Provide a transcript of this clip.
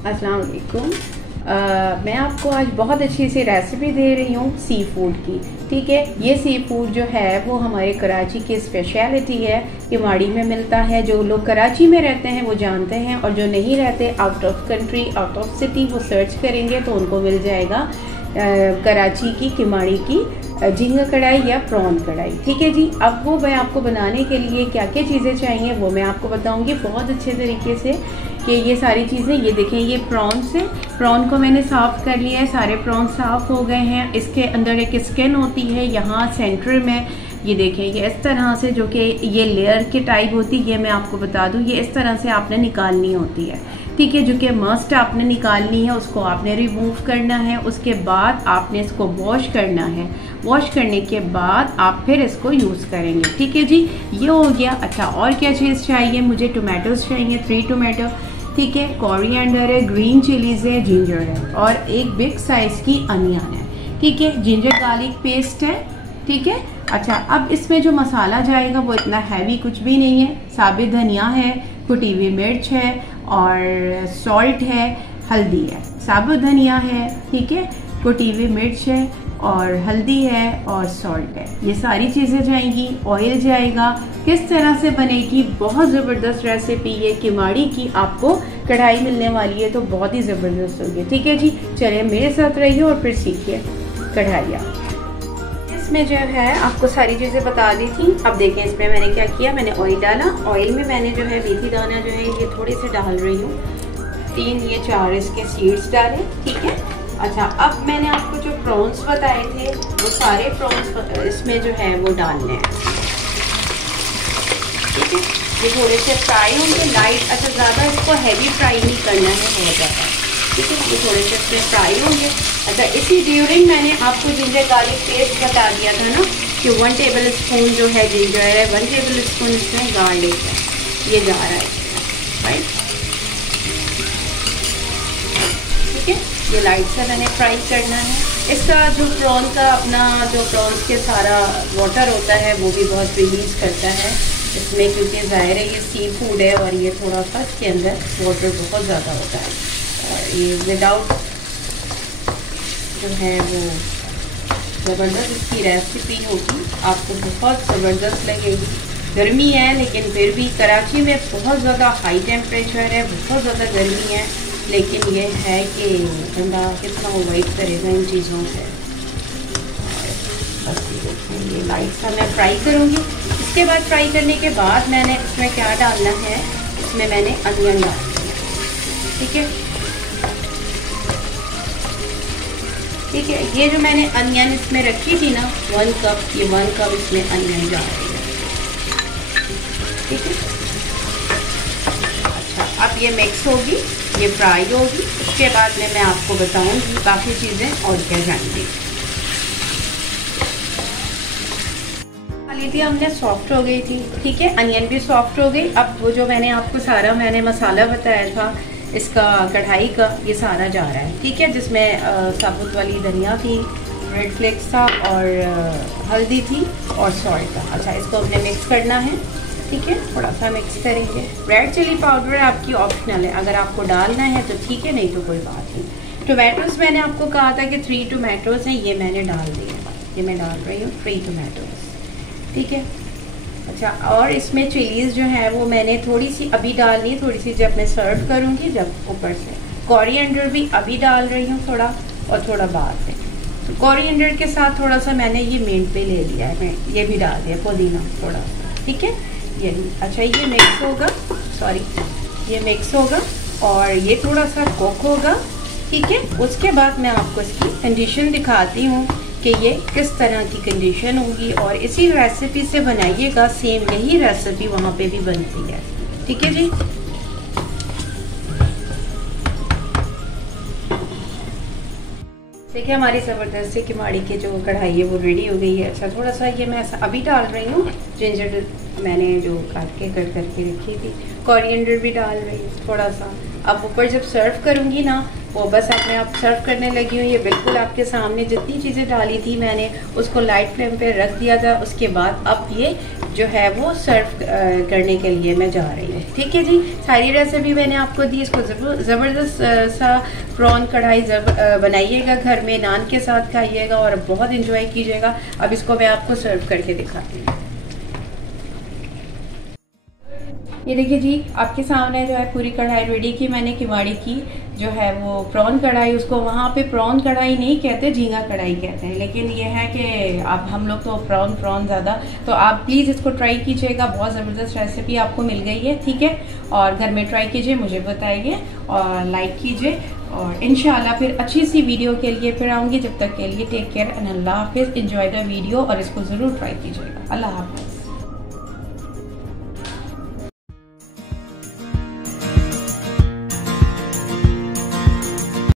अस्सलाम वालेकुम। मैं आपको आज बहुत अच्छी सी रेसिपी दे रही हूँ सी फूड की। ठीक है, ये सी फूड जो है वो हमारे कराची की स्पेशलिटी है। किमाड़ी में मिलता है। जो लोग कराची में रहते हैं वो जानते हैं, और जो नहीं रहते out of country out of city वो सर्च करेंगे तो उनको मिल जाएगा कराची की किमाड़ी की झींगा कढ़ाई या प्रॉन कढ़ाई। ठीक है जी। अब वो मैं आपको बनाने के लिए क्या क्या चीज़ें चाहिए वो मैं आपको बताऊंगी बहुत अच्छे तरीके से कि ये सारी चीज़ें। ये देखें, ये प्रॉन्स है। प्रॉन को मैंने साफ़ कर लिया है, सारे प्रॉन साफ़ हो गए हैं। इसके अंदर एक स्किन होती है यहाँ सेंटर में। ये देखें, ये इस तरह से जो कि ये लेयर के टाइप होती है, ये मैं आपको बता दूं, ये इस तरह से आपने निकालनी होती है। ठीक है, जो कि मस्ट आपने निकालनी है, उसको आपने रिमूव करना है। उसके बाद आपने इसको वॉश करना है। वॉश करने के बाद आप फिर इसको यूज़ करेंगे। ठीक है जी, ये हो गया। अच्छा, और क्या चीज़ चाहिए मुझे? टोमेटोज चाहिए, 3 टोमेटो। ठीक है, कोरिएंडर है, ग्रीन चिलीज है, जिंजर है, और एक बिग साइज की अनियन है। ठीक है, जिंजर गार्लिक पेस्ट है। ठीक है। अच्छा, अब इसमें जो मसाला जाएगा वो इतना हैवी कुछ भी नहीं है। साबित धनिया है, कुटी हुई मिर्च है, और सॉल्ट है, हल्दी है। साबुत धनिया है, ठीक है, कुटी हुई मिर्च है, और हल्दी है, और सॉल्ट है। ये सारी चीज़ें जाएंगी। ऑयल जाएगा। किस तरह से बनेगी? बहुत ज़बरदस्त रेसिपी है किमाड़ी की। आपको कढ़ाई मिलने वाली है तो बहुत ही ज़बरदस्त होगी। ठीक है जी, चलिए मेरे साथ रहिए और फिर सीखिए कढ़ाइयाँ। इसमें जो है आपको सारी चीज़ें बता दी थी। अब देखें इसमें मैंने क्या किया। मैंने ऑयल डाला। ऑयल में मैंने जो है मेथी दाना जो है ये थोड़े से डाल रही हूँ। 3 या 4 इसके सीड्स डाले। ठीक है। अच्छा, अब मैंने आपको जो प्रॉन्स बताए थे वो सारे प्रॉन्स इसमें जो है वो डालने हैं। ठीक है, ये थोड़े से फ्राई होंगे लाइट। अच्छा, ज़्यादा इसको हैवी फ्राई नहीं करना है बहुत ज़्यादा। ठीक है, ये थोड़े से इसमें फ्राई होंगे। अच्छा, इसी ड्यूरिंग मैंने आपको जिंजर गार्लिक पेस्ट बता दिया था ना कि 1 टेबल स्पून जो है जिंजर है, 1 टेबल स्पून इसमें गार्लिक है, ये जा रहा है। राइट, ठीक है, ये लाइट से मैंने फ्राई करना है। इसका जो प्रॉन का अपना जो प्रॉन्स के सारा वाटर होता है वो भी बहुत रिलीज करता है इसमें, क्योंकि ज़ाहिर है ये सी फूड है और ये थोड़ा सा इसके अंदर वाटर बहुत ज़्यादा होता है। और ये विदाउट जो है वो ज़बरदस्त इसकी रेसिपी होगी, आपको बहुत ज़बरदस्त लगेगी। गर्मी है लेकिन फिर भी कराची में बहुत ज़्यादा हाई टेम्परेचर है, बहुत ज़्यादा गर्मी है, लेकिन ये है कि बंदा कितना अवॉइड करेगा इन चीज़ों से। बस ये लाइट सा मैं फ्राई करूँगी। इसके बाद फ्राई करने के बाद मैंने इसमें क्या डालना है, इसमें मैंने अनियन डालना है। ठीक है, ठीक है, ये जो मैंने अनियन इसमें रखी थी ना 1 कप, ये 1 कप इसमें अनियन जा रही है। ठीक है। अच्छा, अब ये मिक्स होगी, ये फ्राई होगी। उसके बाद में मैं आपको बताऊंगी बाकी चीज़ें और क्या जाएंगी। ली थी हमने, सॉफ्ट हो गई थी। ठीक है, अनियन भी सॉफ्ट हो गई। अब वो जो मैंने आपको सारा मैंने मसाला बताया था इसका कढ़ाई का, ये सारा जा रहा है। ठीक है, जिसमें साबुत वाली धनिया थी, रेड फ्लेक्स था, और हल्दी थी, और सॉल्ट था। अच्छा, इसको हमने मिक्स करना है। ठीक है, थोड़ा सा मिक्स करेंगे। रेड चिली पाउडर आपकी ऑप्शनल है, अगर आपको डालना है तो ठीक है, नहीं तो कोई बात नहीं। टोमेटोज़ मैंने आपको कहा था कि 3 टोमेटोज़ हैं, ये मैंने डाल दिए। ये मैं डाल रही हूँ 3 टोमेटोज़। ठीक है। अच्छा, और इसमें चिलीज़ जो है वो मैंने थोड़ी सी अभी डालनी है, थोड़ी सी जब मैं सर्व करूँगी जब ऊपर से। कोरिएंडर भी अभी डाल रही हूँ थोड़ा, और थोड़ा बाद में। तो कोरिएंडर के साथ थोड़ा सा मैंने ये मिंट पे ले लिया है, मैं ये भी डाल दिया, पुदीना थोड़ा सा। ठीक है, ये भी। अच्छा, ये मिक्स होगा, सॉरी, ये मिक्स होगा और ये थोड़ा सा कुक होगा। ठीक है, उसके बाद मैं आपको इसकी कंडीशन दिखाती हूँ कि ये किस तरह की कंडीशन होगी, और इसी रेसिपी से बनाइएगा। सेम यही रेसिपी वहाँ पे भी बनती है। ठीक है जी। देखिए, हमारी ज़बरदस्त सी किमाड़ी की जो कढ़ाई है वो रेडी हो गई है। अच्छा, थोड़ा सा ये मैं अभी डाल रही हूँ जिंजर, मैंने जो काट करके रखी थी। कोरिएंडर भी डाल रही हूँ थोड़ा सा। अब ऊपर जब सर्व करूँगी ना, वो बस अपने आप सर्व करने लगी हूँ। ये बिल्कुल आपके सामने जितनी चीज़ें डाली थी मैंने उसको लाइट फ्लेम पे रख दिया था। उसके बाद अब ये जो है वो सर्व करने के लिए मैं जा रही हूँ। ठीक है जी, सारी रेसिपी मैंने आपको दी। इसको ज़बरदस्त सा प्रॉन कढ़ाई बनाइएगा घर में, नान के साथ खाइएगा और बहुत इंजॉय कीजिएगा। अब इसको मैं आपको सर्व करके दिखाती हूँ। ये देखिए जी, आपके सामने जो है पूरी कढ़ाई रेडी की मैंने किवाड़ी की, जो है वो प्रॉन कढ़ाई। उसको वहाँ पे प्रॉन कढ़ाई नहीं कहते, झींगा कढ़ाई कहते हैं, लेकिन ये है कि आप हम लोग तो प्रॉन ज़्यादा। तो आप प्लीज़ इसको ट्राई कीजिएगा, बहुत ज़बरदस्त रेसिपी आपको मिल गई है। ठीक है, और घर में ट्राई कीजिए, मुझे बताइए और लाइक कीजिए। और इंशाल्लाह फिर अच्छी सी वीडियो के लिए फिर आऊँगी। जब तक के लिए टेक केयर एंड अल्लाह हाफिज़। एंजॉय द वीडियो और इसको ज़रूर ट्राई कीजिएगा। अल्लाह हाफिज़।